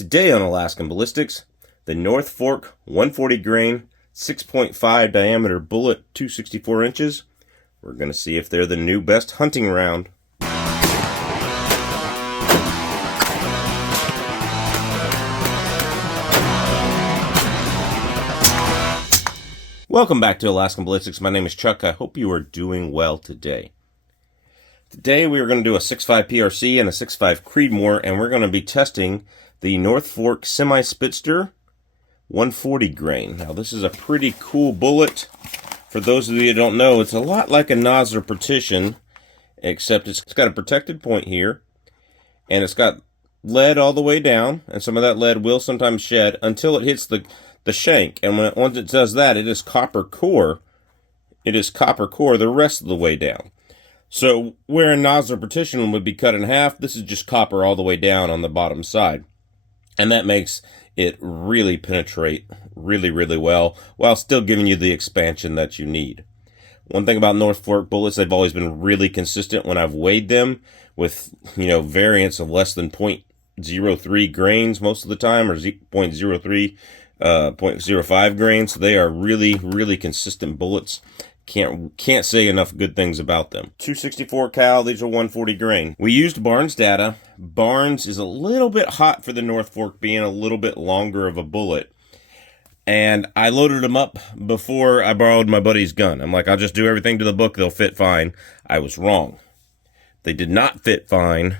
Today on Alaskan Ballistics, the North Fork 140 grain, 6.5 diameter bullet, 264 inches. We're going to see if they're the new best hunting round. Welcome back to Alaskan Ballistics. My name is Chuck. I hope you are doing well today. Today we are going to do a 6.5 PRC and a 6.5 Creedmoor, and we're going to be testing the North Fork Semi-Spitzer 140 grain. Now this is a pretty cool bullet. For those of you who don't know, it's a lot like a Nosler Partition, except it's got a protected point here, and it's got lead all the way down, and some of that lead will sometimes shed until it hits the shank, and once it does that, it is copper core. It is copper core the rest of the way down. So where a Nosler Partition would be cut in half, this is just copper all the way down on the bottom side. And that makes it really penetrate really well, while still giving you the expansion that you need. One thing about North Fork bullets, they've always been really consistent when I've weighed them with, variants of less than 0.03 grains most of the time, or 0.03, 0.05 grains. So they are really consistent bullets. Can't say enough good things about them. 264 cal, these are 140 grain. We used Barnes data. Barnes is a little bit hot for the North Fork, being a little bit longer of a bullet. And I loaded them up before I borrowed my buddy's gun. I'm like, I'll just do everything to the book, they'll fit fine. I was wrong. They did not fit fine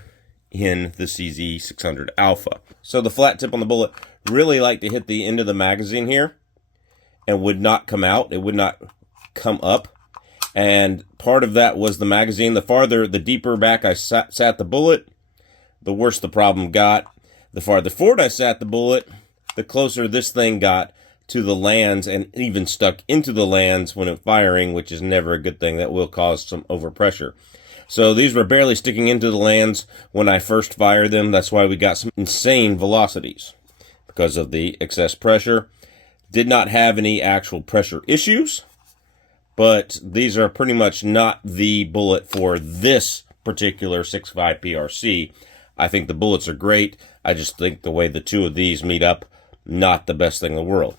in the CZ 600 Alpha. So the flat tip on the bullet really liked to hit the end of the magazine here and would not come out. It would not come up, and part of that was the magazine. The deeper back I sat the bullet, the worse the problem got. The farther forward I sat the bullet, the closer this thing got to the lands, and even stuck into the lands when it firing, which is never a good thing. That will cause some overpressure. So these were barely sticking into the lands when I first fired them. That's why we got some insane velocities, because of the excess pressure. Did not have any actual pressure issues, but these are pretty much not the bullet for this particular 6.5 PRC. I think the bullets are great. I just think the way the two of these meet up, not the best thing in the world.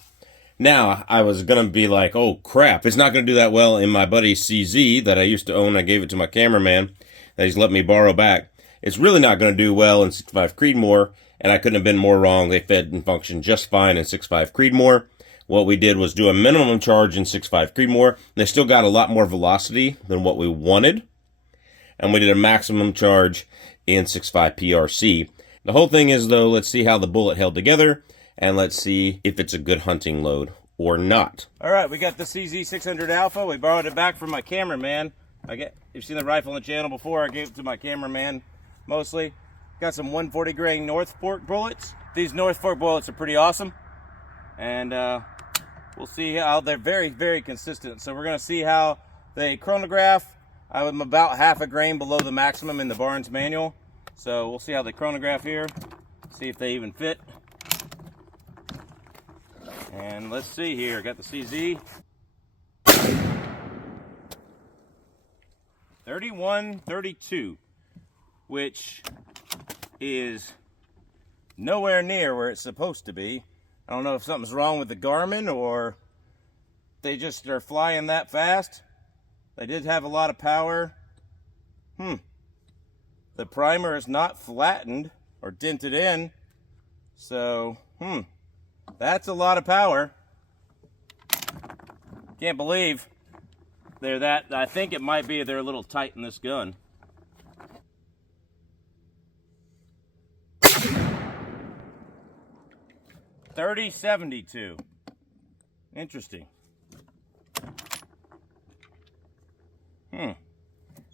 Now, I was going to be like, oh crap, it's not going to do that well in my buddy's CZ that I used to own. I gave it to my cameraman that he's let me borrow back. It's really not going to do well in 6.5 Creedmoor, and I couldn't have been more wrong. They fed and functioned just fine in 6.5 Creedmoor. What we did was do a minimum charge in 6.5 Creedmoor. They still got a lot more velocity than what we wanted. And we did a maximum charge in 6.5 PRC. The whole thing is, though, let's see how the bullet held together, and let's see if it's a good hunting load or not. All right, we got the CZ 600 Alpha. We borrowed it back from my cameraman. You've seen the rifle on the channel before. I gave it to my cameraman mostly. Got some 140 grain North Fork bullets. These North Fork bullets are pretty awesome. And we'll see how they're very consistent. So we're going to see how the chronograph, I'm about half a grain below the maximum in the Barnes manual. So we'll see how the chronograph here, see if they even fit. And let's see here, got the CZ. 3132, which is nowhere near where it's supposed to be. I don't know if something's wrong with the Garmin or they just are flying that fast. They did have a lot of power. The primer is not flattened or dented in. So, that's a lot of power. Can't believe they're that. I think it might be they're a little tight in this gun. .30-72. Interesting.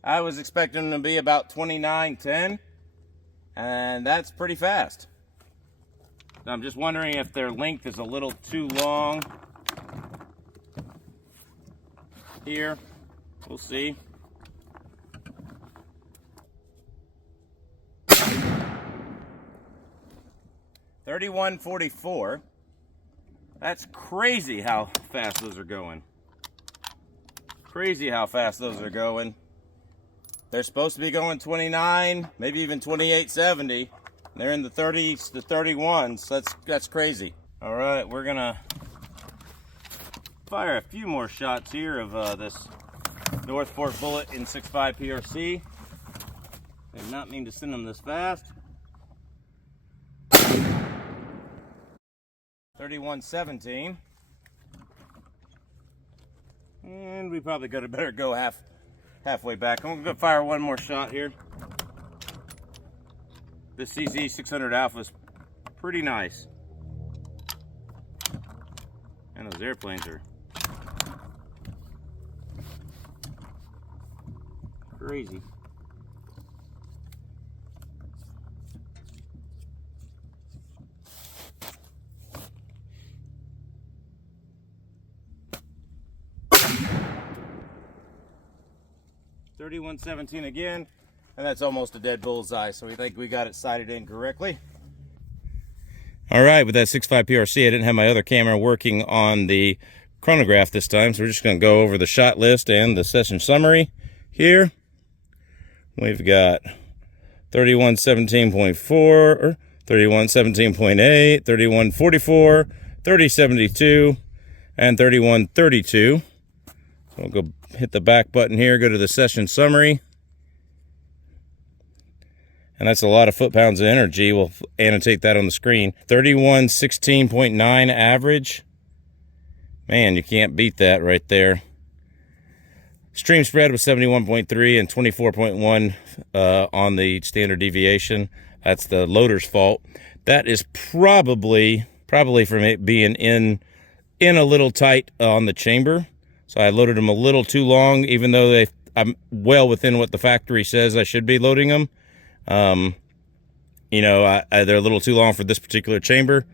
I was expecting them to be about 29-10, and that's pretty fast. So I'm just wondering if their length is a little too long here. We'll see. .31-44. That's crazy how fast those are going. Crazy how fast those are going. They're supposed to be going 29, maybe even 28-70. They're in the 30s to 31s. That's crazy. All right, we're gonna fire a few more shots here of this North Fork bullet in 6.5 PRC. Did not mean to send them this fast. 31-17. And we probably better go halfway back. I'm gonna fire one more shot here. This CZ 600 Alpha is pretty nice. And those airplanes are crazy. .31-17 again, and that's almost a dead bullseye, so we think we got it sighted in correctly. All right, with that 6.5 PRC, I didn't have my other camera working on the chronograph this time, so we're just going to go over the shot list and the session summary here. We've got 31-17.4, 31-17.8, 31-44, 30-72, and 31-32. So we'll go hit the back button here, go to the session summary. And that's a lot of foot-pounds of energy. We'll annotate that on the screen. 31-16.9 average. Man, you can't beat that right there. Stream spread was 71.3 and 24.1 on the standard deviation. That's the loader's fault. That is probably from it being in a little tight on the chamber. So I loaded them a little too long, even though I'm well within what the factory says I should be loading them. You know, they're a little too long for this particular chamber.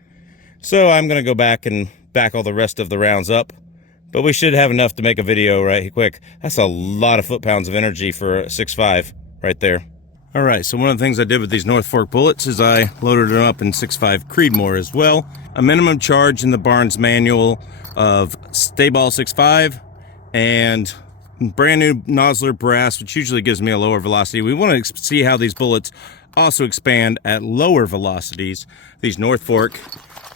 So I'm going to go back and back all the rest of the rounds up. But we should have enough to make a video right quick. That's a lot of foot-pounds of energy for a 6.5 right there. All right, so one of the things I did with these North Fork bullets is I loaded them up in 6.5 Creedmoor as well. A minimum charge in the Barnes manual of Stayball 6.5 and brand new nozzler brass, which usually gives me a lower velocity. We want to see how these bullets also expand at lower velocities, these North Fork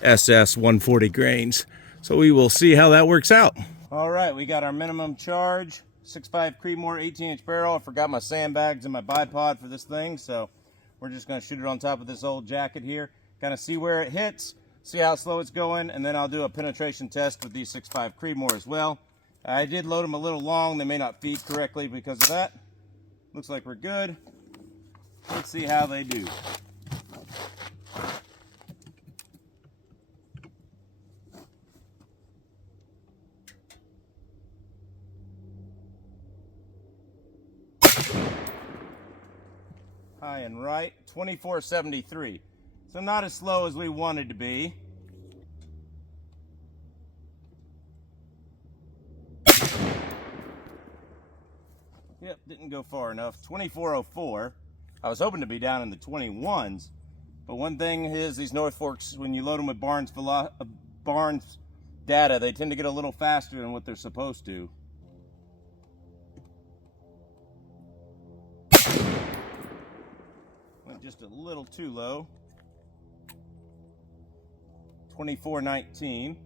SS 140 grains. So we will see how that works out. All right, we got our minimum charge, 6.5 Creedmoor 18-inch barrel. I forgot my sandbags and my bipod for this thing, so we're just going to shoot it on top of this old jacket here, kind of see where it hits, see how slow it's going, and then I'll do a penetration test with these 6.5 Creedmoor as well. I did load them a little long. They may not feed correctly because of that. Looks like we're good. Let's see how they do. High and right, 24.73. So not as slow as we wanted to be. Yep, didn't go far enough. 24.04. I was hoping to be down in the 21s, but one thing is these North Forks, when you load them with Barnes data, they tend to get a little faster than what they're supposed to. Went just a little too low. 24.19.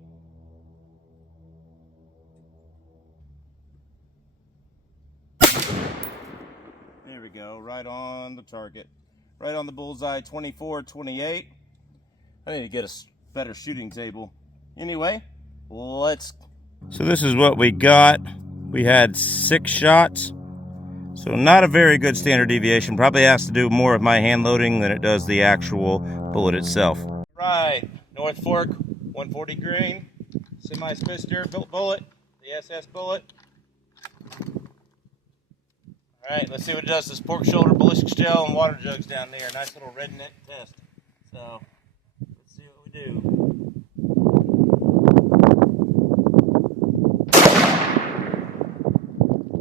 There we go, right on the target. Right on the bullseye, 24.28. I need to get a better shooting table. Anyway, let's... So this is what we got. We had 6 shots. So not a very good standard deviation. Probably has to do more with my hand loading than it does the actual bullet itself. Right, North Fork, 140 grain, Semi-Spitzer bullet, the SS bullet. All right, let's see what it does. This pork shoulder, ballistics gel, and water jugs down there. Nice little redneck test. So, let's see what we do.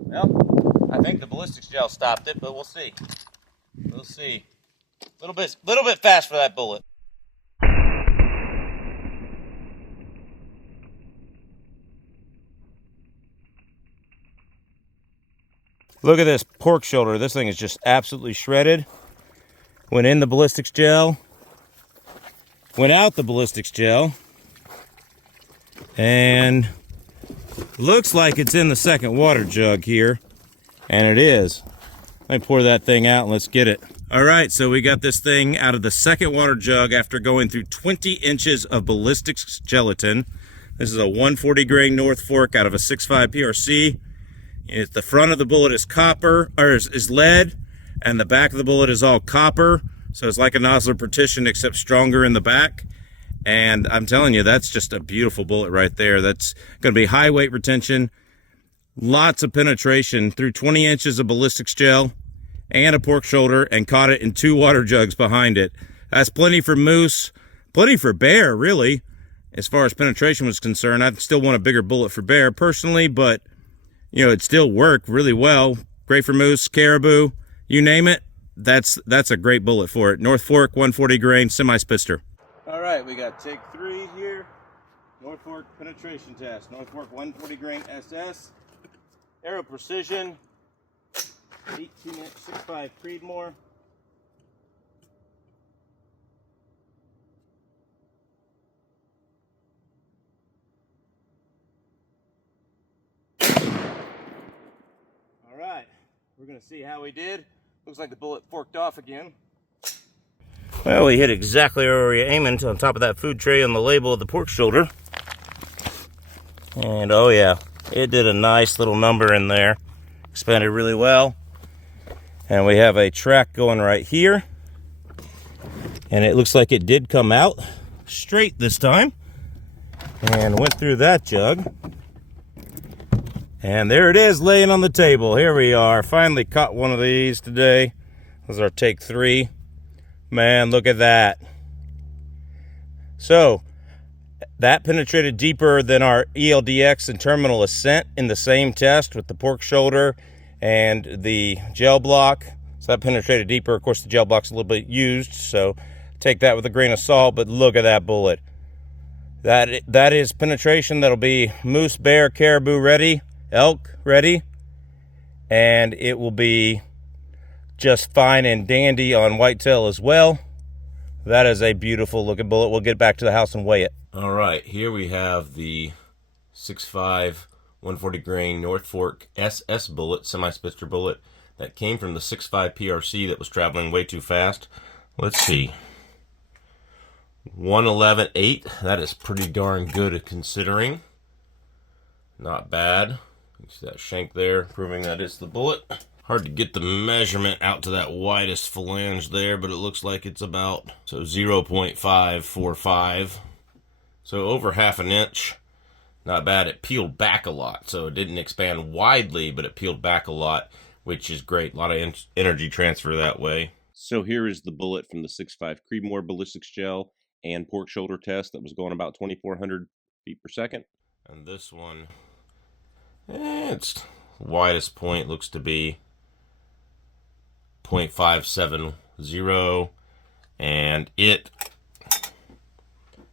Well, I think the ballistics gel stopped it, but we'll see. We'll see. Little bit fast for that bullet. Look at this pork shoulder. This thing is just absolutely shredded. Went in the ballistics gel. without the ballistics gel. And looks like it's in the second water jug here. And it is. Let me pour that thing out and let's get it. All right, so we got this thing out of the second water jug after going through 20 inches of ballistics gelatin. This is a 140 grain North Fork out of a 6.5 PRC. The front of the bullet is copper, or is lead, and the back of the bullet is all copper. So it's like a nozzler partition except stronger in the back. And I'm telling you, that's just a beautiful bullet right there. That's going to be high weight retention, lots of penetration through 20 inches of ballistics gel and a pork shoulder, and caught it in 2 water jugs behind it. That's plenty for moose, plenty for bear, really, as far as penetration was concerned. I'd still want a bigger bullet for bear personally, but you know, it still worked really well. Great for moose, caribou, you name it. That's a great bullet for it. North Fork 140 grain Semi-Spitzer. All right, we got take 3 here. North Fork penetration test. North Fork 140 grain SS. Arrow precision. 18-inch 6.5 Creedmoor. All right, we're gonna see how we did. Looks like the bullet forked off again. Well, we hit exactly where we were aiming, on top of that food tray on the label of the pork shoulder. And oh yeah, it did a nice little number in there. Expanded really well. And we have a track going right here. And it looks like it did come out straight this time. And went through that jug. And there it is laying on the table. Here we are. Finally caught one of these today. This is our take 3. Man, look at that. So, that penetrated deeper than our ELDX and terminal ascent in the same test with the pork shoulder and the gel block. So that penetrated deeper. Of course, the gel block's a little bit used, so take that with a grain of salt, but look at that bullet. That is penetration that'll be moose, bear, caribou ready, elk ready, and it will be just fine and dandy on whitetail as well. That is a beautiful looking bullet. We'll get back to the house and weigh it. All right, here we have the 6.5 140 grain North Fork SS bullet, Semi-Spitzer bullet, that came from the 6.5 PRC that was traveling way too fast. Let's see. 111.8. That is pretty darn good considering. Not bad. You see that shank there, proving that it's the bullet. Hard to get the measurement out to that widest phalange there, but it looks like it's about 0.545. So over half an inch. Not bad. It peeled back a lot, so it didn't expand widely, but it peeled back a lot, which is great. A lot of energy transfer that way. So here is the bullet from the 6.5 Creedmoor ballistics gel and pork shoulder test that was going about 2,400 feet per second. And this one, its widest point looks to be 0.570, and it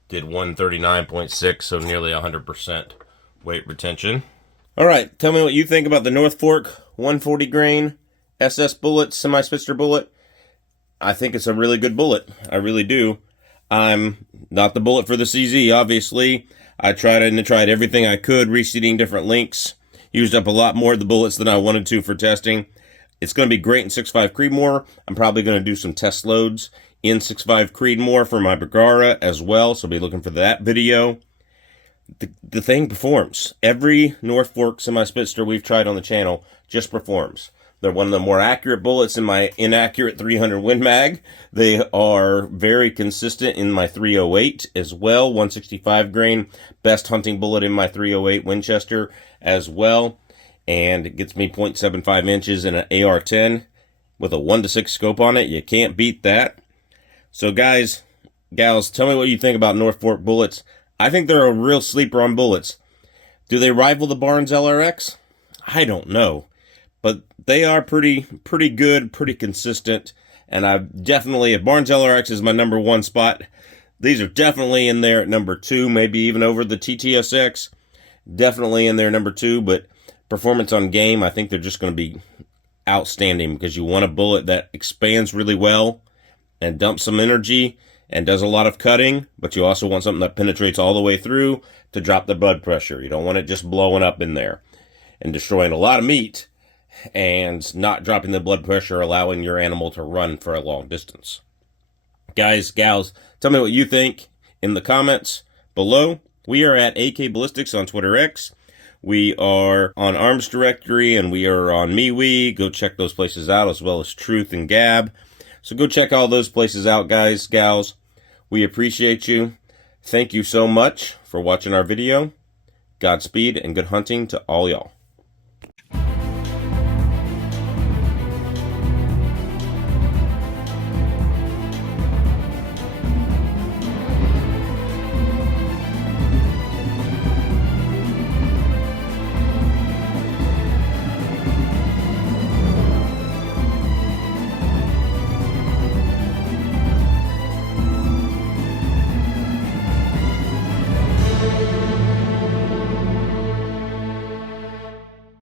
did 139.6, so nearly 100% weight retention. All right, tell me what you think about the North Fork 140 grain SS bullet, Semi-Spitzer bullet. I think it's a really good bullet. I really do. I'm not the bullet for the CZ, obviously. I tried everything I could, reseeding different links. Used up a lot more of the bullets than I wanted to for testing. It's going to be great in 6.5 Creedmoor. I'm probably going to do some test loads in 6.5 Creedmoor for my Bergara as well, so be looking for that video. The thing performs. Every North Fork Semi-Spitzer we've tried on the channel just performs. They're one of the more accurate bullets in my inaccurate 300 Win Mag. They are very consistent in my 308 as well. 165 grain, best hunting bullet in my 308 Winchester as well. And it gets me 0.75 inches in an AR-10 with a 1:6 scope on it. You can't beat that. So guys, gals, tell me what you think about North Fork bullets. I think they're a real sleeper on bullets. Do they rival the Barnes LRX? I don't know. But they are pretty good, pretty consistent. And I've definitely, if Barnes LRX is my number 1 spot, these are definitely in there at number 2, maybe even over the TTSX. Definitely in there number 2, but performance on game, I think they're just going to be outstanding because you want a bullet that expands really well and dumps some energy and does a lot of cutting, but you also want something that penetrates all the way through to drop the blood pressure. You don't want it just blowing up in there and destroying a lot of meat and not dropping the blood pressure, allowing your animal to run for a long distance. Guys, gals, tell me what you think in the comments below. We are at AK Ballistics on Twitter X. We are on Arms Directory, and we are on MeWe. Go check those places out, as well as Truth and Gab. So go check all those places out, guys, gals. We appreciate you. Thank you so much for watching our video. Godspeed and good hunting to all y'all.